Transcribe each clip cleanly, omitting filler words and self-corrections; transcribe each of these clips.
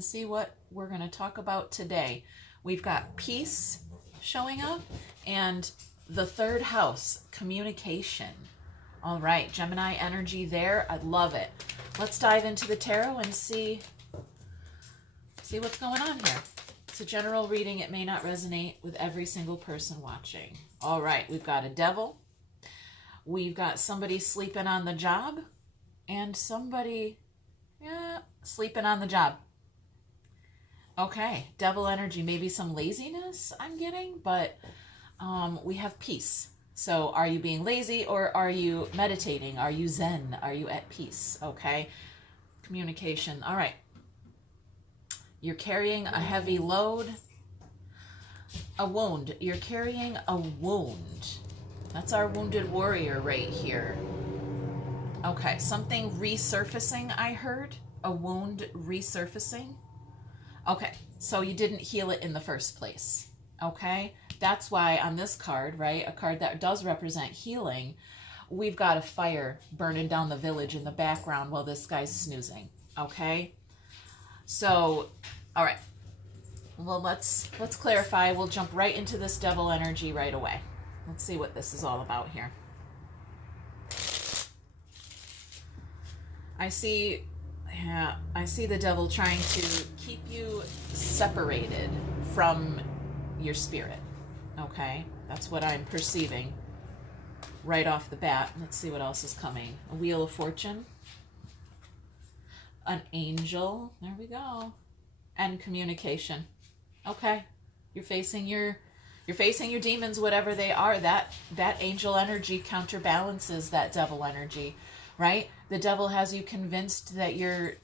and see what we're going to talk about today. We've got peace showing up and the third house, communication. All right, Gemini energy there. I love it. Let's dive into the tarot and see what's going on here. It's a general reading. It may not resonate with every single person watching. All right, we've got a devil. We've got somebody sleeping on the job and somebody, sleeping on the job. Okay, devil energy, maybe some laziness I'm getting, but we have peace. So are you being lazy or are you meditating? Are you zen? Are you at peace? Okay, communication. All right. You're carrying a heavy load, a wound. You're carrying a wound. That's our wounded warrior right here. Okay, something resurfacing, I heard. A wound resurfacing. Okay, so you didn't heal it in the first place. Okay, that's why on this card, right, a card that does represent healing, we've got a fire burning down the village in the background while this guy's snoozing. Okay, so, all right. Well, let's clarify. We'll jump right into this devil energy right away. Let's see what this is all about here. I see the devil trying to keep you separated from your spirit. Okay, that's what I'm perceiving right off the bat. Let's see what else is coming. A wheel of fortune, an angel, there we go, and communication. Okay, you're facing your demons, whatever they are. That angel energy counterbalances that devil energy, right? The devil has you convinced that you're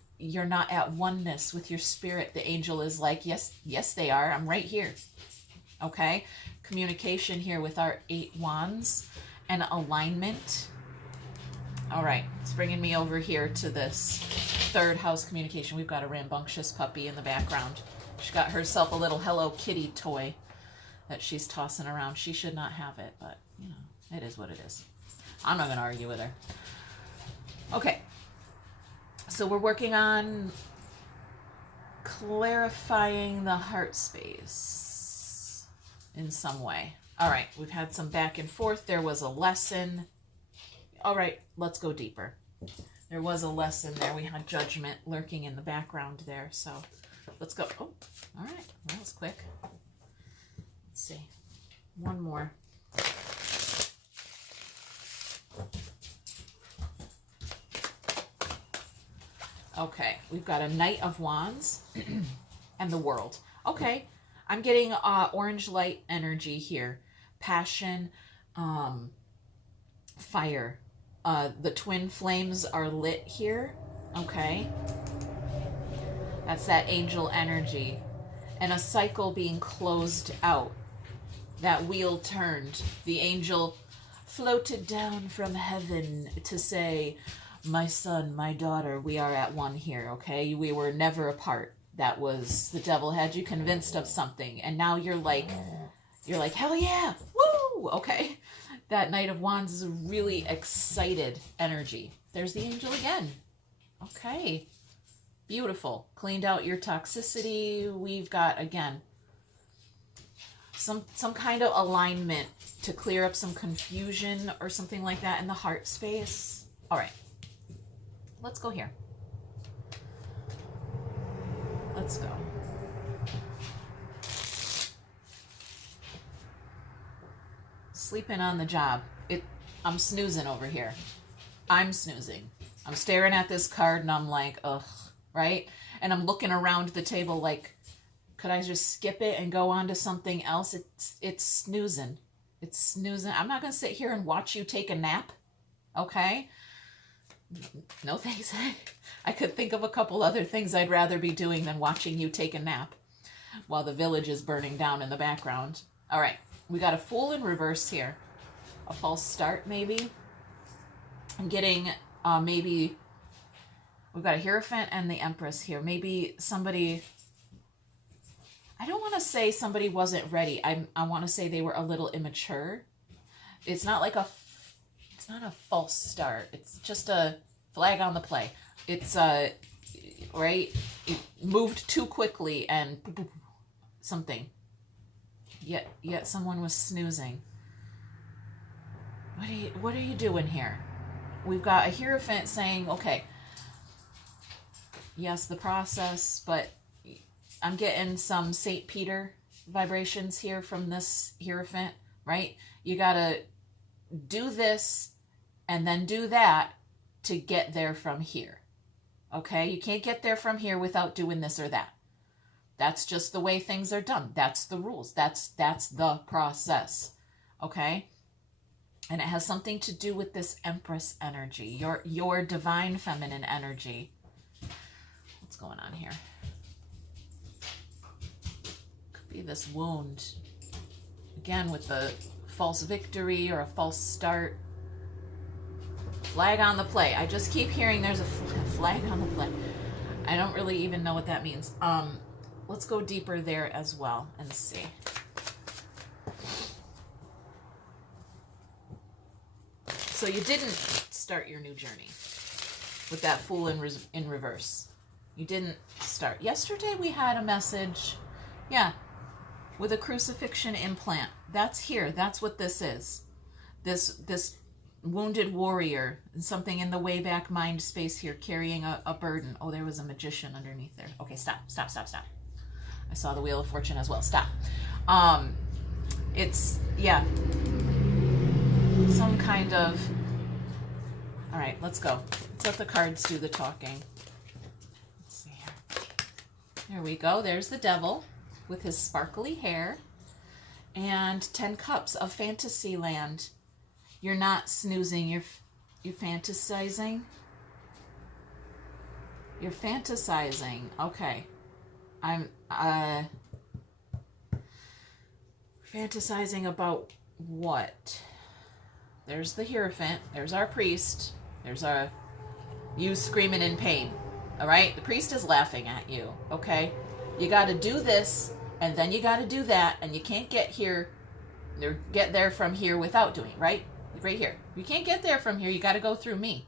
not at oneness with your spirit. The angel is like, yes they are. I'm right here. Okay, communication here with our 8 wands and alignment. All right, it's bringing me over here to this third house communication. We've got a rambunctious puppy in the background. She got herself a little Hello Kitty toy that she's tossing around. She should not have it, but you know, it is what it is. I'm not going to argue with her. Okay, so we're working on clarifying the heart space in some way. All right, we've had some back and forth. There was a lesson. All right, let's go deeper. There was a lesson there. We had judgment lurking in the background there. So let's go. Oh, all right. That was quick. Let's see. One more. Okay, we've got a Knight of Wands and the World. Okay, I'm getting orange light energy here. Passion, fire. The twin flames are lit here. Okay. That's that angel energy. And a cycle being closed out. That wheel turned. The angel floated down from heaven to say, my son, my daughter, we are at one here, okay? We were never apart. That was, the devil had you convinced of something. And now you're like, hell yeah, woo, okay? That Knight of Wands is a really excited energy. There's the angel again. Okay, beautiful. Cleaned out your toxicity. We've got, again, some kind of alignment to clear up some confusion or something like that in the heart space. All right. Let's go here. Let's go. Sleeping on the job. I'm snoozing over here. I'm snoozing. I'm staring at this card and I'm like, ugh, right? And I'm looking around the table like, could I just skip it and go on to something else? It's snoozing. It's snoozing. I'm not going to sit here and watch you take a nap. Okay? No thanks. I could think of a couple other things I'd rather be doing than watching you take a nap while the village is burning down in the background. All right, we got a Fool in reverse here. A false start, maybe. I'm getting, maybe, we've got a Hierophant and the Empress here. Maybe somebody, I don't want to say somebody wasn't ready. I want to say they were a little immature. It's not like it's not a false start. It's just a flag on the play. It's right. it moved too quickly and something. Yet someone was snoozing. What are you doing here? We've got a Hierophant saying, okay, yes, the process, but I'm getting some St. Peter vibrations here from this Hierophant, right? You got to do this and then do that to get there from here. Okay? You can't get there from here without doing this or that. That's just the way things are done. That's the rules. That's the process. Okay? And it has something to do with this Empress energy, your divine feminine energy. What's going on here? Could be this wound. Again, with the false victory or a false start. Flag on the play. I just keep hearing there's a flag on the play. I don't really even know what that means. Let's go deeper there as well and see. So you didn't start your new journey with that Fool in reverse. You didn't start. Yesterday we had a message, yeah, with a crucifixion implant. That's here. That's what this is. This wounded warrior, and something in the way back mind space here, carrying a burden. Oh, there was a magician underneath there. Okay, stop. I saw the Wheel of Fortune as well. Stop. It's, yeah, some kind of, all right, let's go. Let's let the cards do the talking. Let's see here. There we go. There's the Devil with his sparkly hair and 10 cups of fantasy land. You're not snoozing, you're fantasizing. You're fantasizing. Okay. I'm fantasizing about what? There's the Hierophant. There's our priest. There's our you screaming in pain. All right? The priest is laughing at you. Okay? You got to do this, and then you got to do that, and you can't get here or get there from here without doing it, right? Right here. You can't get there from here. You got to go through me.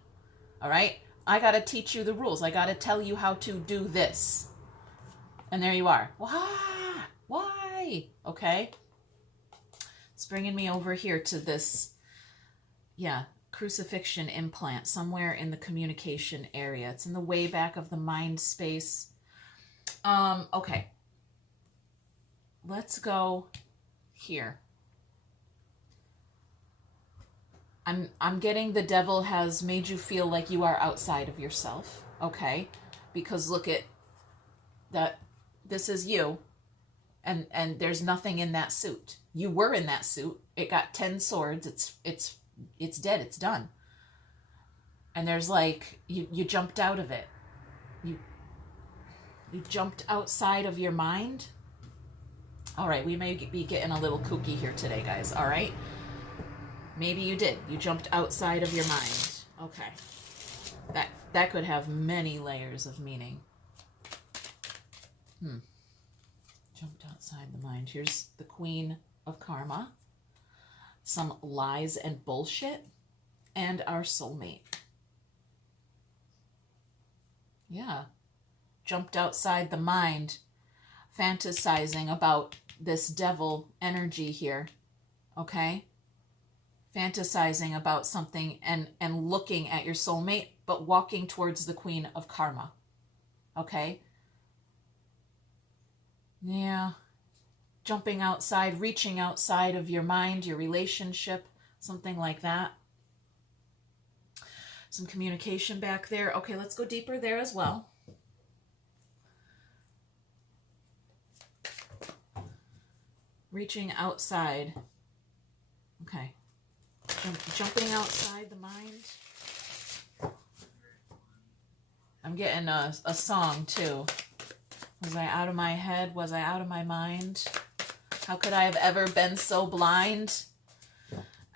All right? I got to teach you the rules. I got to tell you how to do this. And there you are. Why? Okay? It's bringing me over here to this, yeah, crucifixion implant somewhere in the communication area. It's in the way back of the mind space. Okay. Let's go here. I'm getting the Devil has made you feel like you are outside of yourself. Okay? Because look at that. This is you. And there's nothing in that suit. You were in that suit. It got 10 swords. It's dead. It's done. And there's like, you jumped out of it. You jumped outside of your mind. All right, we may be getting a little kooky here today, guys. All right? Maybe you did. You jumped outside of your mind. Okay. That could have many layers of meaning. Jumped outside the mind. Here's the Queen of Karma. Some lies and bullshit. And our soulmate. Yeah. Jumped outside the mind. Fantasizing about this devil energy here. Okay? Fantasizing about something and looking at your soulmate, but walking towards the Queen of Karma. Okay? Yeah. Jumping outside, reaching outside of your mind, your relationship, something like that. Some communication back there. Okay, let's go deeper there as well. Reaching outside. Okay. Jumping outside the mind. I'm getting a song too. Was I out of my head? Was I out of my mind? How could I have ever been so blind?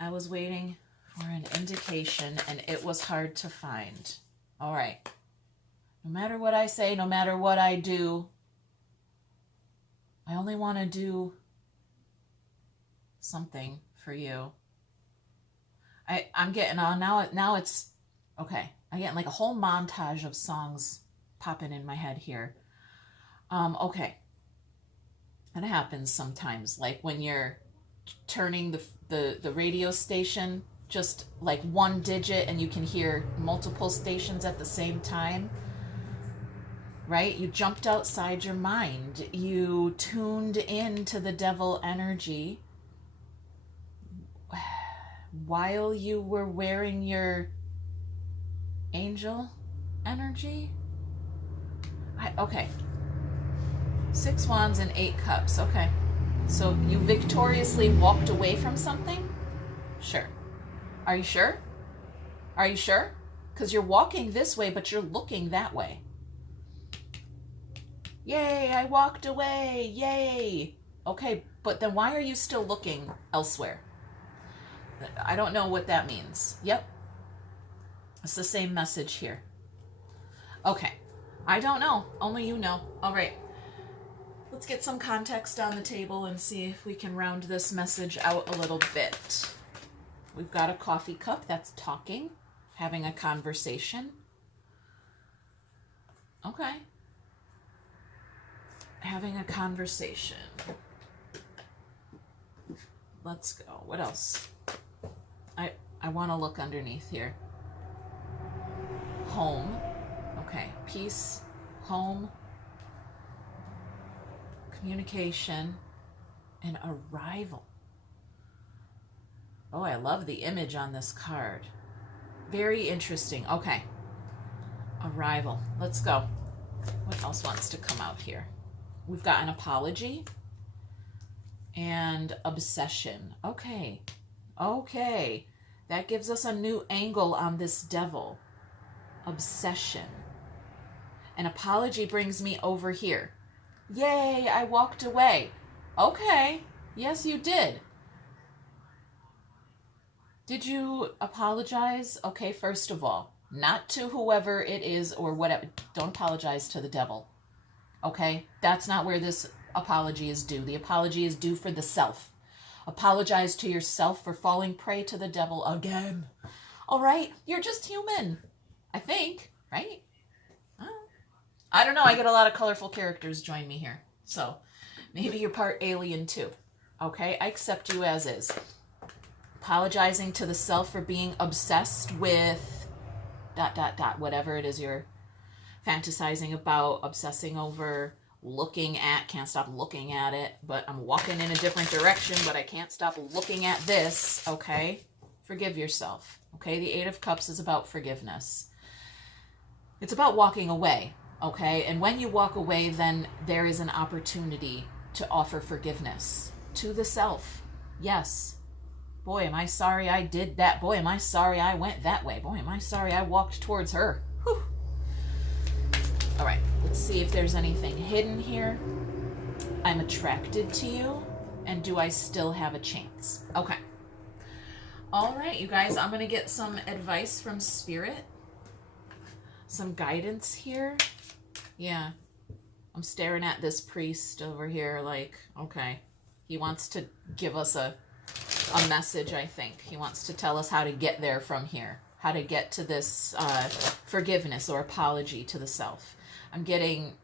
I was waiting for an indication and it was hard to find. All right. No matter what I say, no matter what I do, I only want to do something for you. I'm getting on now it's okay. I'm getting like a whole montage of songs popping in my head here. Okay. It happens sometimes, like when you're turning the radio station just like one digit and you can hear multiple stations at the same time, right? You jumped outside your mind. You tuned into the devil energy while you were wearing your angel energy. Okay. 6 wands and 8 cups. Okay. So you victoriously walked away from something? Sure. Are you sure? Are you sure? Because you're walking this way, but you're looking that way. Yay, I walked away. Yay. Okay, but then why are you still looking elsewhere? I don't know what that means. Yep. It's the same message here. Okay. I don't know. Only you know. All right. Let's get some context on the table and see if we can round this message out a little bit. We've got a coffee cup, that's talking, having a conversation. Okay. Having a conversation. Let's go. What else? I want to look underneath here. Home. Okay. Peace. Home. Communication. And arrival. Oh, I love the image on this card. Very interesting. Okay. Arrival. Let's go. What else wants to come out here? We've got an apology and obsession. Okay. Okay. That gives us a new angle on this devil. Obsession. An apology brings me over here. Yay, I walked away. Okay. Yes, you did. Did you apologize? Okay, first of all, not to whoever it is or whatever. Don't apologize to the devil. Okay? That's not where this apology is due. The apology is due for the self. Apologize to yourself for falling prey to the devil again. All right? You're just human. I think, right? I don't know. I get a lot of colorful characters join me here. So maybe you're part alien too. Okay? I accept you as is. Apologizing to the self for being obsessed with ... whatever it is you're fantasizing about, obsessing over, looking at, can't stop looking at it, but I'm walking in a different direction, but I can't stop looking at this, okay? Forgive yourself, okay? The 8 of Cups is about forgiveness. It's about walking away, okay? And when you walk away, then there is an opportunity to offer forgiveness to the self. Yes. Boy, am I sorry I did that. Boy, am I sorry I went that way. Boy, am I sorry I walked towards her. Whew. All right, let's see if there's anything hidden here. I'm attracted to you, and do I still have a chance? Okay. All right, you guys, I'm going to get some advice from Spirit. Some guidance here. Yeah, I'm staring at this priest over here like, okay. He wants to give us a message, I think. He wants to tell us how to get there from here, how to get to this forgiveness or apology to the self. I'm getting,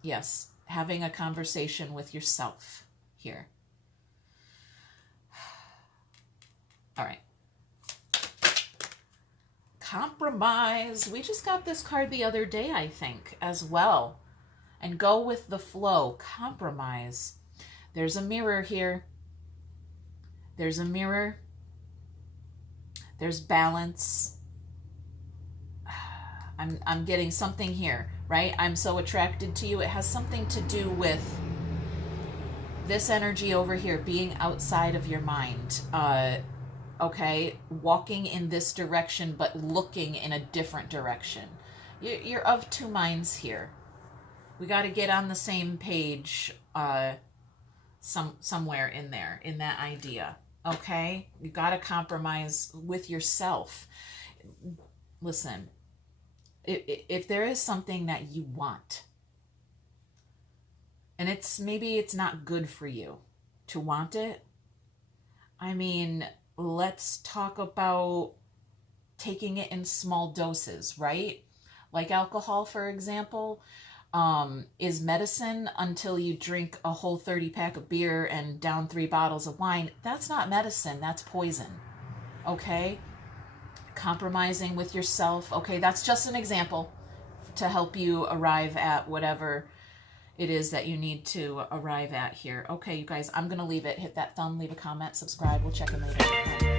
yes, having a conversation with yourself here. All right. Compromise. We just got this card the other day, I think, as well. And go with the flow. Compromise. There's a mirror here. There's a mirror. There's balance. I'm getting something here, right? I'm so attracted to you. It has something to do with this energy over here, being outside of your mind. Okay, walking in this direction, but looking in a different direction. You're of two minds here. We got to get on the same page somewhere in there, in that idea. Okay? You got to compromise with yourself. Listen, if there is something that you want, and maybe it's not good for you to want it, I mean, let's talk about taking it in small doses, right? Like alcohol, for example. is medicine until you drink a whole 30-pack of beer and down 3 bottles of wine. That's not medicine, that's poison. Okay? Compromising with yourself. Okay, that's just an example to help you arrive at whatever it is that you need to arrive at here. Okay, you guys, I'm going to leave it. Hit that thumb, leave a comment, subscribe. We'll check in later. Bye.